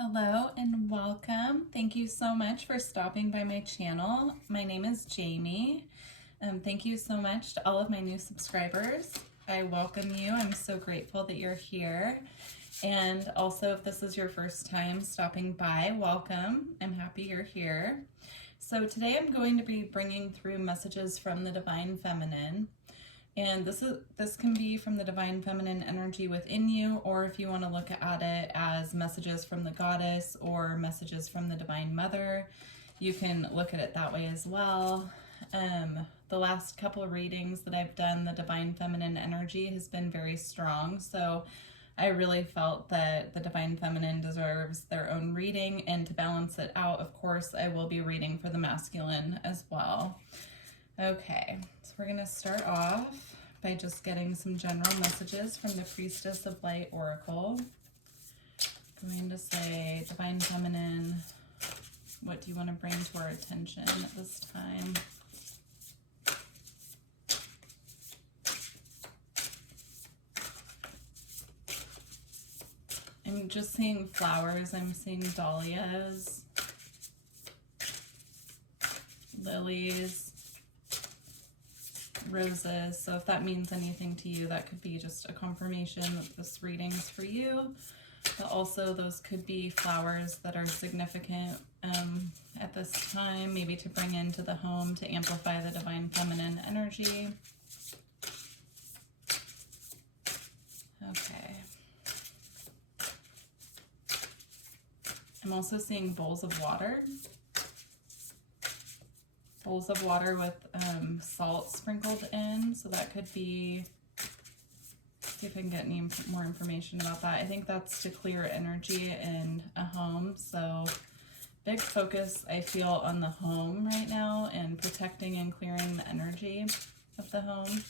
Hello and welcome. Thank you so much for stopping by my channel. My name is Jamie. Thank you so much to all of my new subscribers. I welcome you. I'm so grateful that you're here. And also, if this is your first time stopping by, welcome. I'm happy you're here. So today I'm going to be bringing through messages from the Divine Feminine. And this can be from the Divine Feminine energy within you, or if you want to look at it as messages from the Goddess or messages from the Divine Mother, you can look at it that way as well. The last couple of readings that I've done, the Divine Feminine energy has been very strong, so I really felt that the Divine Feminine deserves their own reading, and to balance it out, of course, I will be reading for the masculine as well. Okay, so we're going to start off by just getting some general messages from the Priestess of Light Oracle. I'm going to say, Divine Feminine, what do you want to bring to our attention at this time? I'm just seeing flowers. I'm seeing dahlias, lilies, roses. So if that means anything to you, that could be just a confirmation that this reading is for you. But also those could be flowers that are significant at this time, maybe to bring into the home to amplify the Divine Feminine energy. Okay. I'm also seeing bowls of water. Bowls of water with salt sprinkled in, so that could be, see if I can get any more information about that. I think that's to clear energy in a home, so big focus I feel on the home right now and protecting and clearing the energy of the home.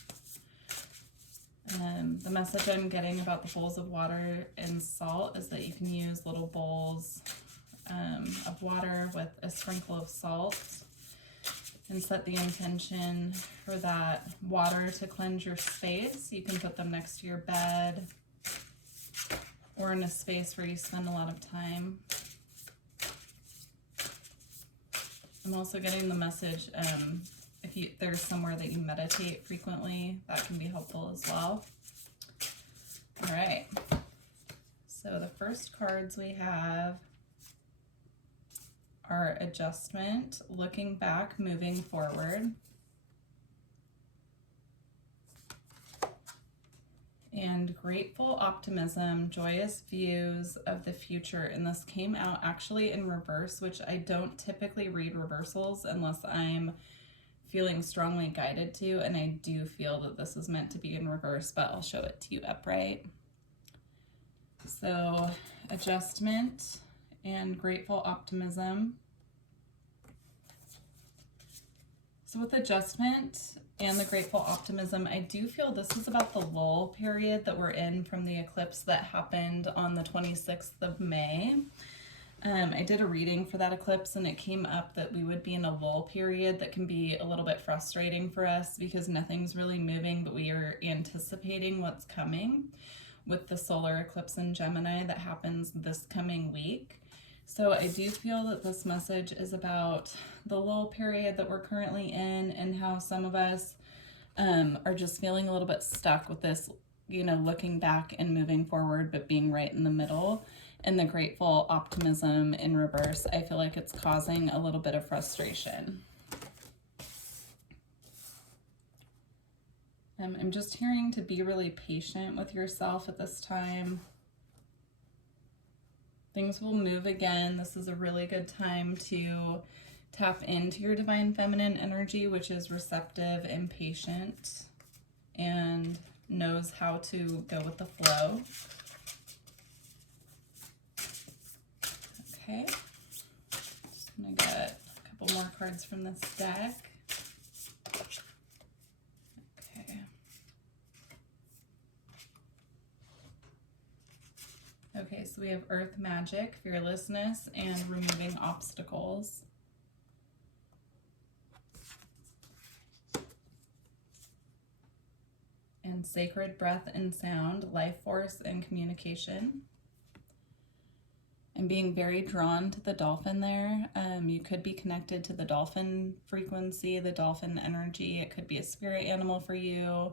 The message I'm getting about the bowls of water and salt is that you can use little bowls of water with a sprinkle of salt and set the intention for that water to cleanse your space. You can put them next to your bed or in a space where you spend a lot of time. I'm also getting the message, if there's somewhere that you meditate frequently, that can be helpful as well. All right, so the first cards we have are adjustment, looking back, moving forward, and grateful optimism, joyous views of the future. And this came out actually in reverse, which I don't typically read reversals unless I'm feeling strongly guided to, and I do feel that this is meant to be in reverse, but I'll show it to you upright. So adjustment and grateful optimism. So with adjustment and the grateful optimism, I do feel this is about the lull period that we're in from the eclipse that happened on the 26th of May. I did a reading for that eclipse and it came up that we would be in a lull period that can be a little bit frustrating for us because nothing's really moving, but we are anticipating what's coming with the solar eclipse in Gemini that happens this coming week. So I do feel that this message is about the lull period that we're currently in and how some of us are just feeling a little bit stuck with this, looking back and moving forward, but being right in the middle. And the grateful optimism in reverse, I feel like it's causing a little bit of frustration. I'm just hearing to be really patient with yourself at this time. Things will move again. This is a really good time to tap into your Divine Feminine energy, which is receptive and patient and knows how to go with the flow. Okay, just gonna get a couple more cards from this deck. Okay. Okay, so we have Earth Magic, Fearlessness, and Removing Obstacles. And Sacred Breath and Sound, Life Force and Communication. I'm being very drawn to the dolphin there. You could be connected to the dolphin frequency, the dolphin energy. It could be a spirit animal for you.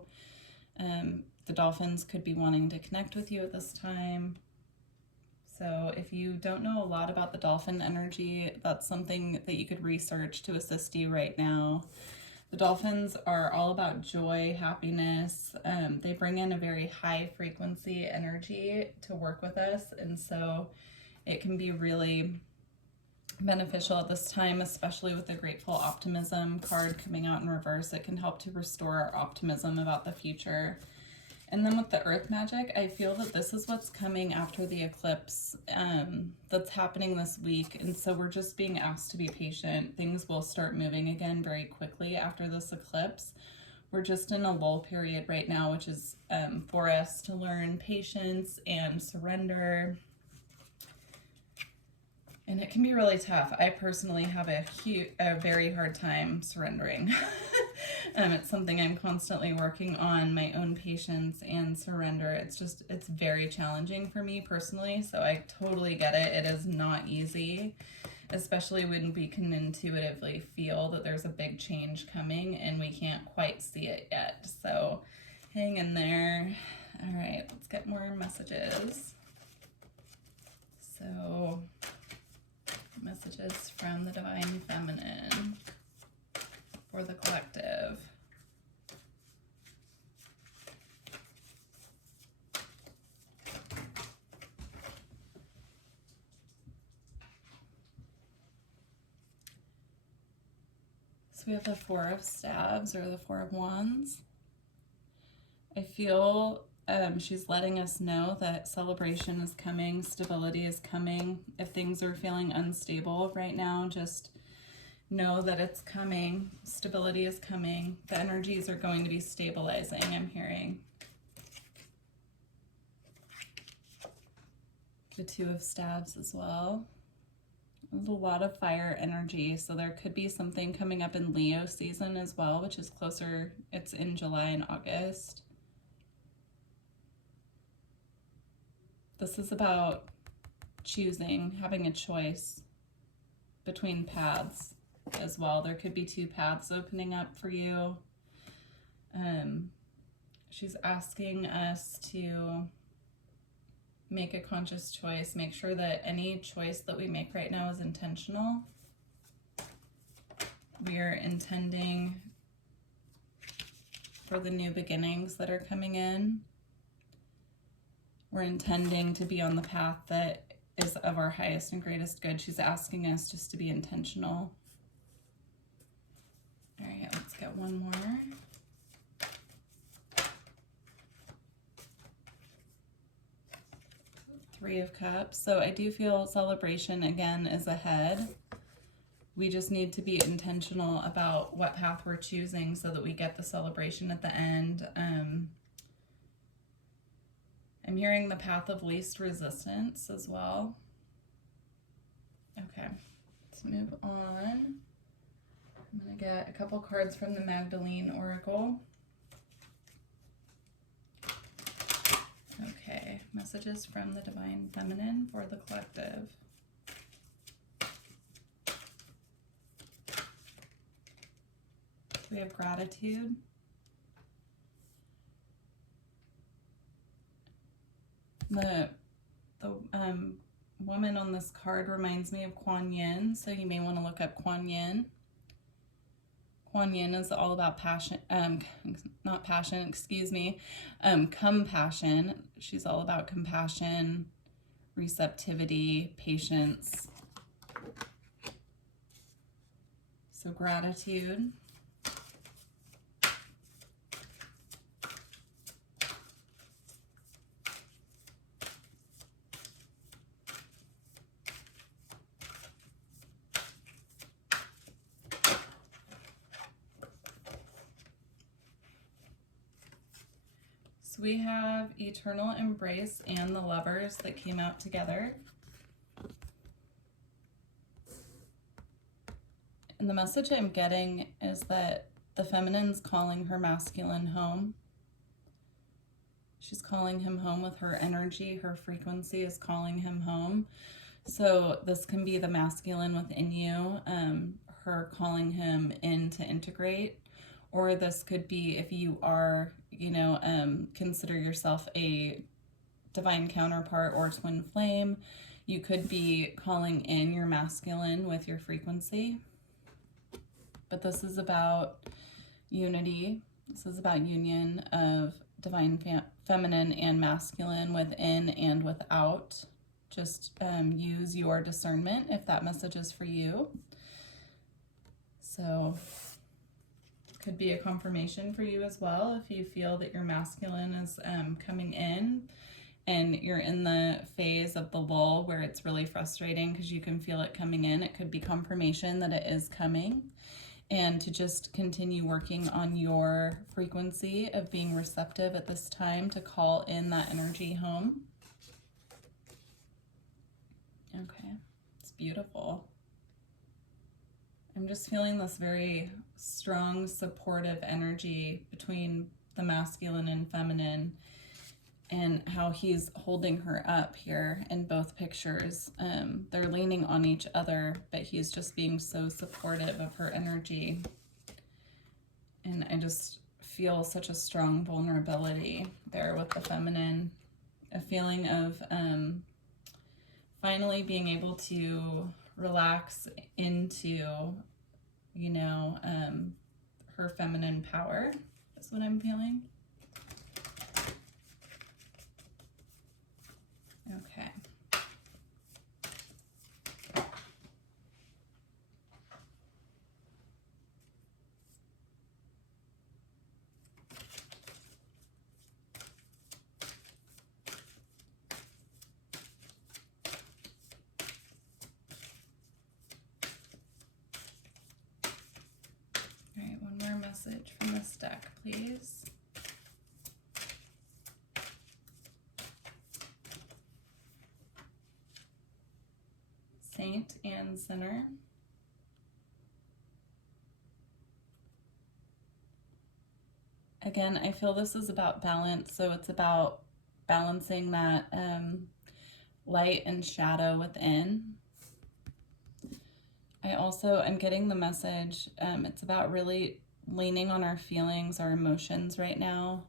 The dolphins could be wanting to connect with you at this time. So if you don't know a lot about the dolphin energy, that's something that you could research to assist you right now. The dolphins are all about joy, happiness. They bring in a very high frequency energy to work with us, and so it can be really beneficial at this time, especially with the Grateful Optimism card coming out in reverse. It can help to restore our optimism about the future. And then with the earth magic, I feel that this is what's coming after the eclipse that's happening this week. And so we're just being asked to be patient. Things will start moving again very quickly after this eclipse. We're just in a lull period right now, which is for us to learn patience and surrender. And it can be really tough. I personally have a very hard time surrendering. It's something I'm constantly working on, my own patience and surrender. It's very challenging for me personally, so I totally get it. It is not easy, especially when we can intuitively feel that there's a big change coming and we can't quite see it yet. So hang in there. All right, let's get more messages. So messages from the Divine Feminine for the collective. So we have the Four of Staves, or the Four of Wands. I feel she's letting us know that celebration is coming, stability is coming. If things are feeling unstable right now, just know that it's coming. Stability is coming. The energies are going to be stabilizing, I'm hearing. The Two of Staves as well. There's a lot of fire energy, so there could be something coming up in Leo season as well, which is closer. It's in July and August. This is about choosing, having a choice between paths as well. There could be two paths opening up for you. She's asking us to make a conscious choice. Make sure that any choice that we make right now is intentional. We are intending for the new beginnings that are coming in. We're intending to be on the path that is of our highest and greatest good. She's asking us just to be intentional. All right, let's get one more. Three of Cups. So I do feel celebration again is ahead. We just need to be intentional about what path we're choosing so that we get the celebration at the end. I'm hearing the path of least resistance as well. Okay, let's move on. I'm going to get a couple cards from the Magdalene Oracle. Okay, messages from the Divine Feminine for the collective. We have gratitude. The woman on this card reminds me of Kuan Yin, so you may want to look up Kuan Yin. Kuan Yin is all about passion, not passion, excuse me, compassion. She's all about compassion, receptivity, patience. So gratitude. So we have Eternal Embrace and the Lovers that came out together. And the message I'm getting is that the feminine's calling her masculine home. She's calling him home with her energy. Her frequency is calling him home. So this can be the masculine within you, her calling him in to integrate, or this could be if you are, consider yourself a divine counterpart or twin flame, you could be calling in your masculine with your frequency. But this is about unity. This is about union of divine feminine and masculine within and without. Just use your discernment if that message is for you. So could be a confirmation for you as well if you feel that your masculine is coming in and you're in the phase of the lull where it's really frustrating because you can feel it coming in. It could be confirmation that it is coming, and to just continue working on your frequency of being receptive at this time to call in that energy home. Okay, it's beautiful. I'm just feeling this very strong, supportive energy between the masculine and feminine, and how he's holding her up here in both pictures. They're leaning on each other, but he's just being so supportive of her energy. And I just feel such a strong vulnerability there with the feminine, a feeling of finally being able to relax into, her feminine power. That's what I'm feeling. Okay. All right, one more message from this deck, please. Saint and Sinner. Again, I feel this is about balance, so it's about balancing that light and shadow within. I also am getting the message, it's about really leaning on our feelings, our emotions right now,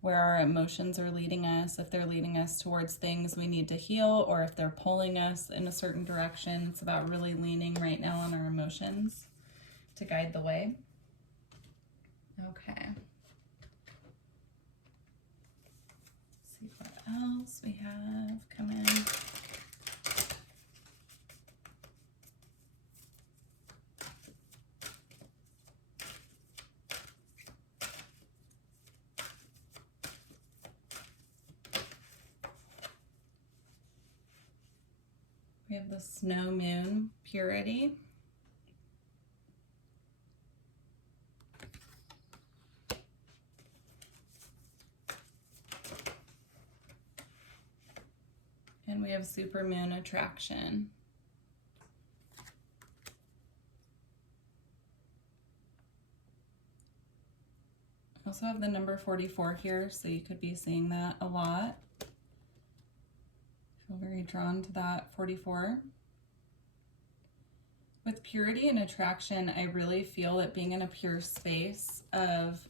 where our emotions are leading us. If they're leading us towards things we need to heal, or if they're pulling us in a certain direction, it's about really leaning right now on our emotions to guide the way. Okay. Let's see what else we have come in. We have the snow moon, purity. And we have supermoon, attraction. I also have the number 44 here, so you could be seeing that a lot. I feel very drawn to that 44. With purity and attraction, I really feel that being in a pure space of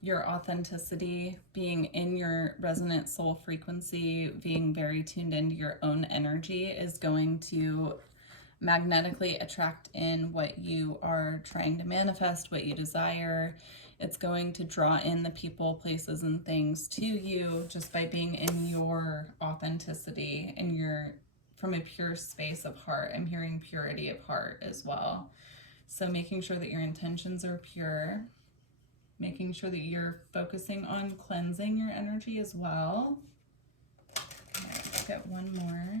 your authenticity, being in your resonant soul frequency, being very tuned into your own energy is going to magnetically attract in what you are trying to manifest, what you desire. It's going to draw in the people, places, and things to you just by being in your authenticity and from a pure space of heart. I'm hearing purity of heart as well. So making sure that your intentions are pure, making sure that you're focusing on cleansing your energy as well. Okay, let's get one more.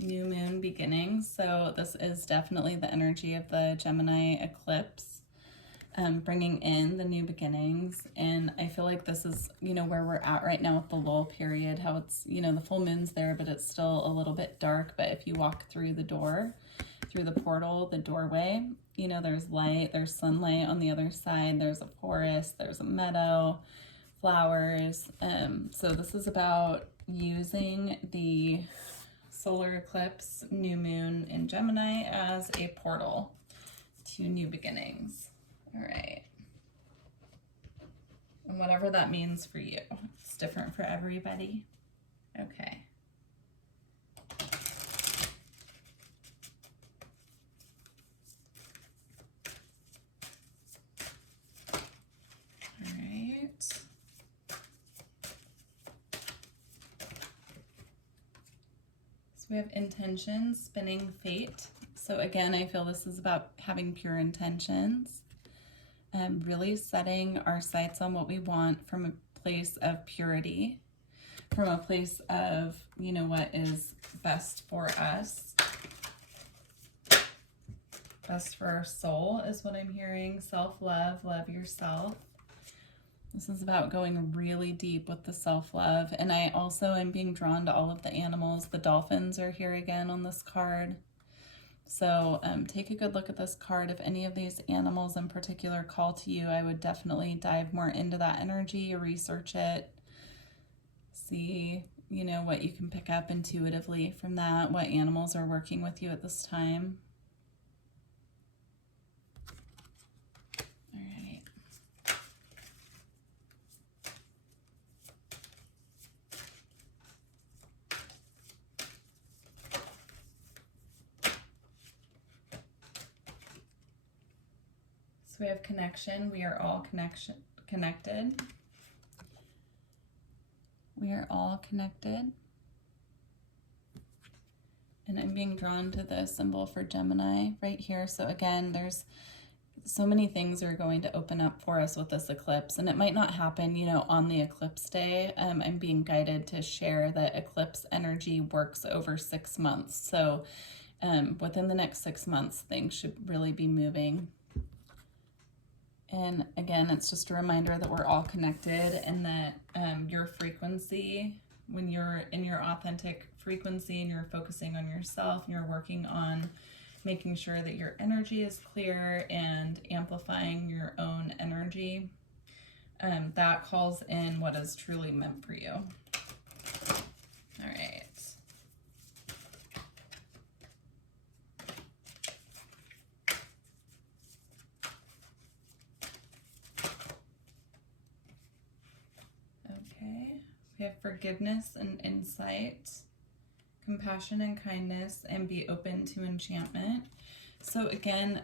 New moon beginnings. So this is definitely the energy of the Gemini eclipse, bringing in the new beginnings. And I feel like this is, where we're at right now with the lull period, how it's, the full moon's there, but it's still a little bit dark. But if you walk through the door, through the portal, the doorway, you know, there's light, there's sunlight on the other side, there's a forest, there's a meadow, flowers. So this is about using the solar eclipse, new moon in Gemini as a portal to new beginnings. All right. And whatever that means for you, it's different for everybody. Okay. All right. So we have intention, spinning fate. So again, I feel this is about having pure intentions. Really setting our sights on what we want from a place of purity, from a place of, you know, what is best for us, best for our soul is what I'm hearing. Self-love, love yourself. This is about going really deep with the self-love. And I also am being drawn to all of the animals. The dolphins are here again on this card. So take a good look at this card. If any of these animals in particular call to you, I would definitely dive more into that energy, research it, see, you know, what you can pick up intuitively from that, what animals are working with you at this time. All right. So we have connection. We are all connected. We are all connected. And I'm being drawn to the symbol for Gemini right here. So again, there's so many things are going to open up for us with this eclipse. And it might not happen, you know, on the eclipse day. I'm being guided to share that eclipse energy works over 6 months. So within the next 6 months, things should really be moving. And again, it's just a reminder that we're all connected and that your frequency, when you're in your authentic frequency and you're focusing on yourself and you're working on making sure that your energy is clear and amplifying your own energy, that calls in what is truly meant for you. All right. We have forgiveness and insight, compassion and kindness, and be open to enchantment. So again,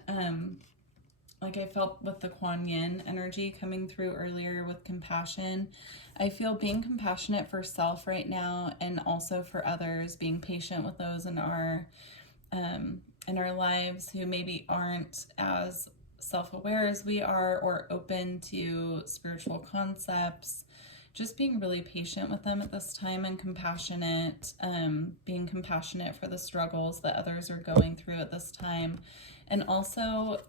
like I felt with the Kuan Yin energy coming through earlier with compassion, I feel being compassionate for self right now and also for others, being patient with those in our lives who maybe aren't as self-aware as we are or open to spiritual concepts. Just being really patient with them at this time and compassionate, being compassionate for the struggles that others are going through at this time. And also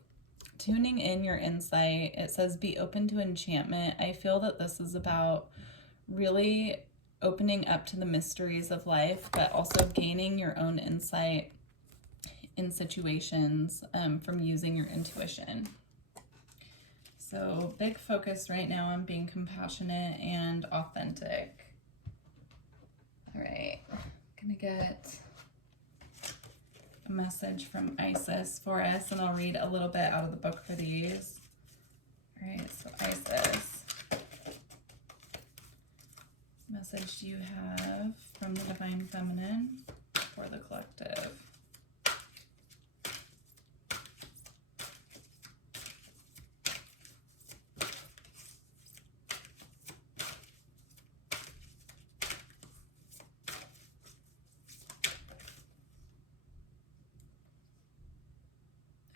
tuning in your insight. It says be open to enchantment. I feel that this is about really opening up to the mysteries of life, but also gaining your own insight in situations from using your intuition. So big focus right now on being compassionate and authentic. All right, I'm gonna get a message from Isis for us, and I'll read a little bit out of the book for these. All right, so Isis, message do you have from the Divine Feminine for the collective?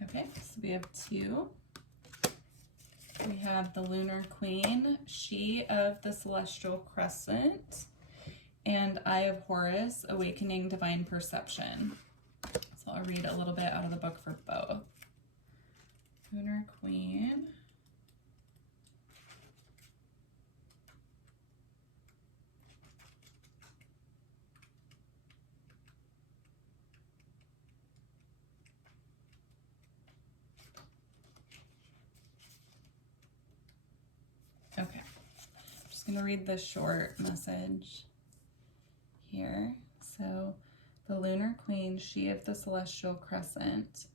Okay, so we have 2. We have the Lunar Queen, she of the Celestial Crescent, and I of Horus, Awakening Divine Perception. So I'll read a little bit out of the book for both. Lunar Queen. I'm going to read the short message here. So, the Lunar Queen, she of the celestial crescent.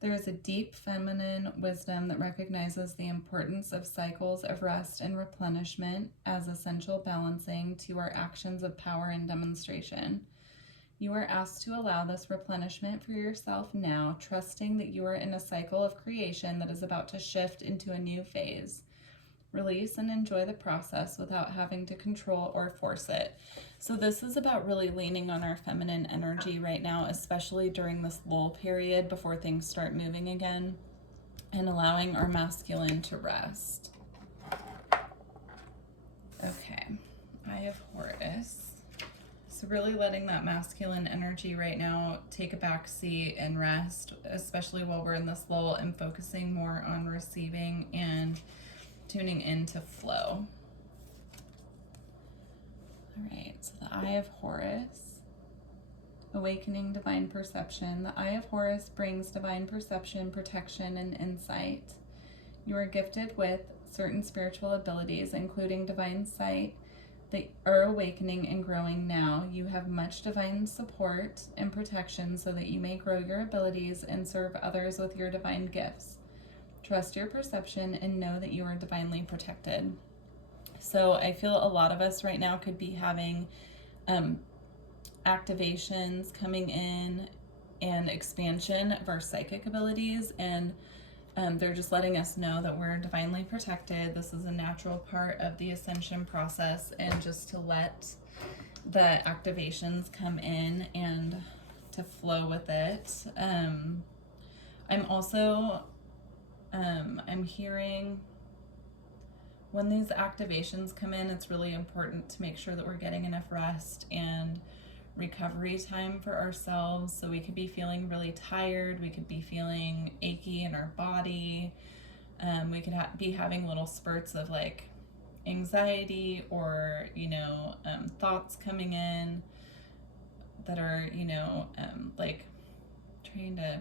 There is a deep feminine wisdom that recognizes the importance of cycles of rest and replenishment as essential balancing to our actions of power and demonstration. You are asked to allow this replenishment for yourself now, trusting that you are in a cycle of creation that is about to shift into a new phase. Release and enjoy the process without having to control or force it. So this is about really leaning on our feminine energy right now, especially during this lull period before things start moving again, and allowing our masculine to rest. Okay, Eye of Horus. So really letting that masculine energy right now take a back seat and rest, especially while we're in this lull, and focusing more on receiving and tuning into flow. All right, so the Eye of Horus, awakening divine perception. The Eye of Horus brings divine perception, protection, and insight. You are gifted with certain spiritual abilities, including divine sight, that are awakening and growing now. You have much divine support and protection so that you may grow your abilities and serve others with your divine gifts. Trust your perception and know that you are divinely protected. So I feel a lot of us right now could be having activations coming in and expansion of our psychic abilities, and they're just letting us know that we're divinely protected. This is a natural part of the ascension process, and just to let the activations come in and to flow with it. I'm also I'm hearing when these activations come in, it's really important to make sure that we're getting enough rest and recovery time for ourselves. So we could be feeling really tired, we could be feeling achy in our body, we could be having little spurts of like anxiety or thoughts coming in that are like trying to.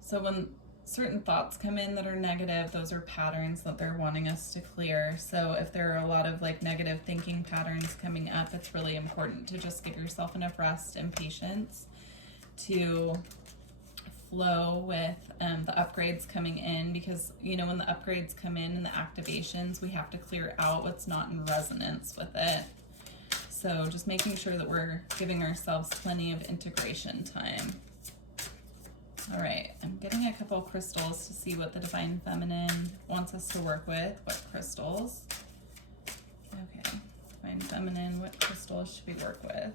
So when certain thoughts come in that are negative, those are patterns that they're wanting us to clear. So if there are a lot of like negative thinking patterns coming up, it's really important to just give yourself enough rest and patience to flow with the upgrades coming in, because when the upgrades come in and the activations, we have to clear out what's not in resonance with it. So just making sure that we're giving ourselves plenty of integration time. All right, I'm getting a couple crystals to see what the Divine Feminine wants us to work with. What crystals? Okay, Divine Feminine, what crystals should we work with?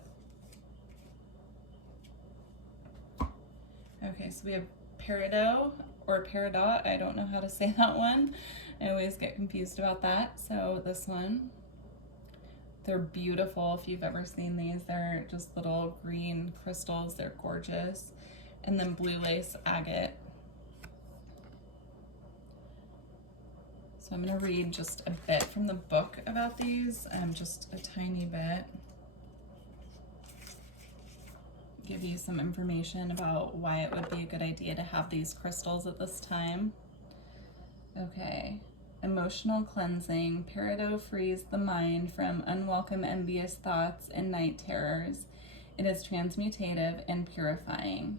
Okay, so we have Peridot or Peridot. I don't know how to say that one. I always get confused about that. So this one, they're beautiful. If you've ever seen these, they're just little green crystals. They're gorgeous. And then blue lace agate. So I'm going to read just a bit from the book about these, just a tiny bit. Give you some information about why it would be a good idea to have these crystals at this time. Okay. Emotional cleansing. Peridot frees the mind from unwelcome envious thoughts and night terrors. It is transmutative and purifying.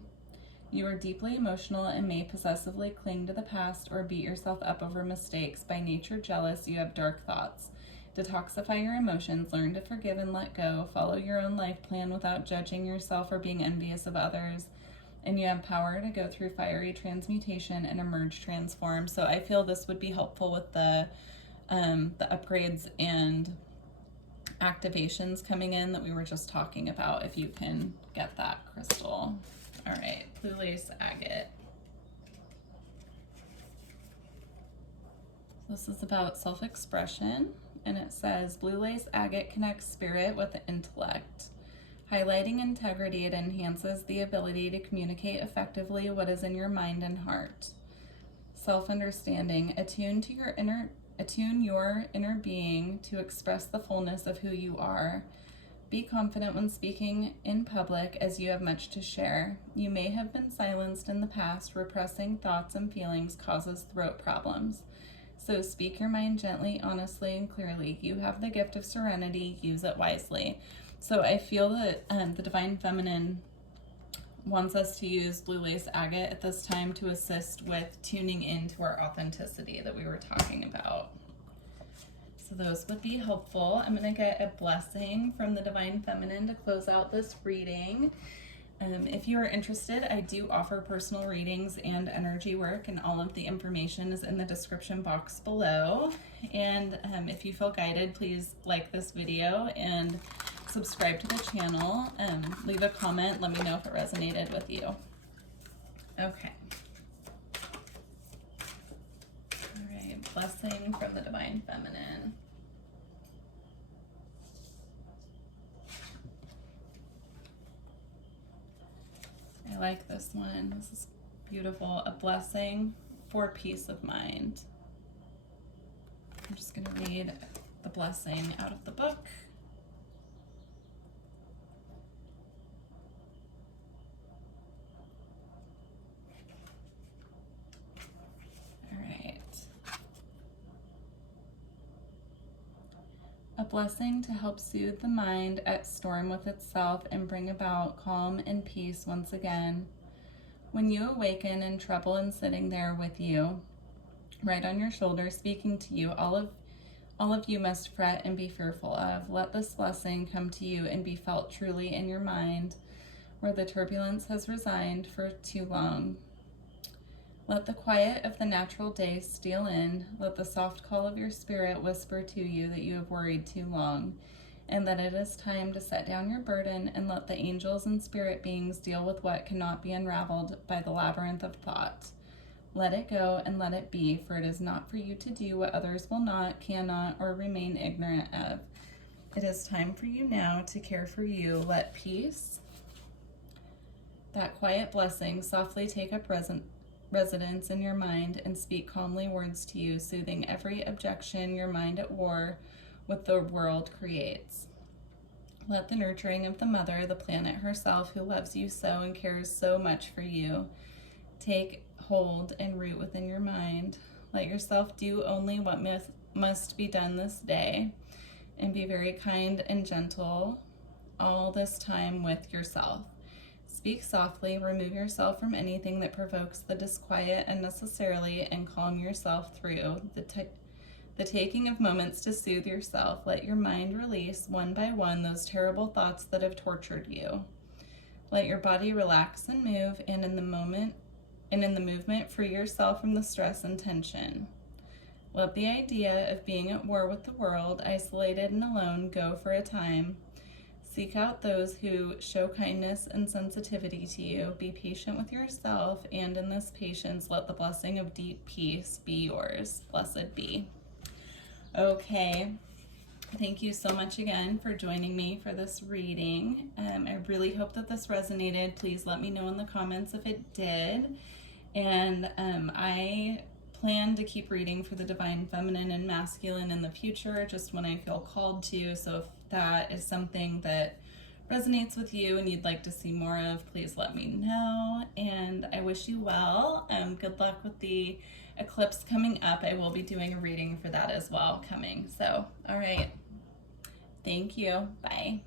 You are deeply emotional and may possessively cling to the past or beat yourself up over mistakes. By nature jealous, you have dark thoughts. Detoxify your emotions, learn to forgive and let go, follow your own life plan without judging yourself or being envious of others, and you have power to go through fiery transmutation and emerge transformed. So I feel this would be helpful with the upgrades and activations coming in that we were just talking about, if you can get that crystal. All right, blue lace agate. This is about self-expression, and it says, blue lace agate connects spirit with the intellect. Highlighting integrity, it enhances the ability to communicate effectively what is in your mind and heart. Self-understanding, attune your inner being to express the fullness of who you are. Be confident when speaking in public, as you have much to share. You may have been silenced in the past. Repressing thoughts and feelings causes throat problems. So speak your mind gently, honestly, and clearly. You have the gift of serenity. Use it wisely. So I feel that the Divine Feminine wants us to use blue lace agate at this time to assist with tuning into our authenticity that we were talking about. So those would be helpful. I'm going to get a blessing from the Divine Feminine to close out this reading. If you are interested, I do offer personal readings and energy work, and all of the information is in the description box below. And if you feel guided, please like this video and subscribe to the channel. Leave a comment. Let me know if it resonated with you. Okay. All right. Blessing from the Divine Feminine. I like this one. This is beautiful. A blessing for peace of mind. I'm just going to read the blessing out of the book. All right. A blessing to help soothe the mind at storm with itself and bring about calm and peace once again. When you awaken and trouble is sitting there with you, right on your shoulder, speaking to you, all of you must fret and be fearful of. Let this blessing come to you and be felt truly in your mind, where the turbulence has resigned for too long. Let the quiet of the natural day steal in. Let the soft call of your spirit whisper to you that you have worried too long, and that it is time to set down your burden and let the angels and spirit beings deal with what cannot be unraveled by the labyrinth of thought. Let it go and let it be, for it is not for you to do what others will not, cannot, or remain ignorant of. It is time for you now to care for you. Let peace, that quiet blessing, softly take up residence in your mind and speak calmly words to you, soothing every objection your mind at war with the world creates. Let the nurturing of the mother, the planet herself, who loves you so and cares so much for you, take hold and root within your mind. Let yourself do only what must be done this day, and be very kind and gentle all this time with yourself. Speak softly, remove yourself from anything that provokes the disquiet unnecessarily, and calm yourself through the taking of moments to soothe yourself. Let your mind release one by one those terrible thoughts that have tortured you. Let your body relax and move, and in the movement free yourself from the stress and tension. Let the idea of being at war with the world, isolated and alone, go for a time. Seek out those who show kindness and sensitivity to you. Be patient with yourself, and in this patience, let the blessing of deep peace be yours. Blessed be. Okay. Thank you so much again for joining me for this reading. I really hope that this resonated. Please let me know in the comments if it did. And I plan to keep reading for the Divine Feminine and Masculine in the future, just when I feel called to. So if that is something that resonates with you and you'd like to see more of, please let me know. And I wish you well. Good luck with the eclipse coming up. I will be doing a reading for that as well coming. So, all right. Thank you. Bye.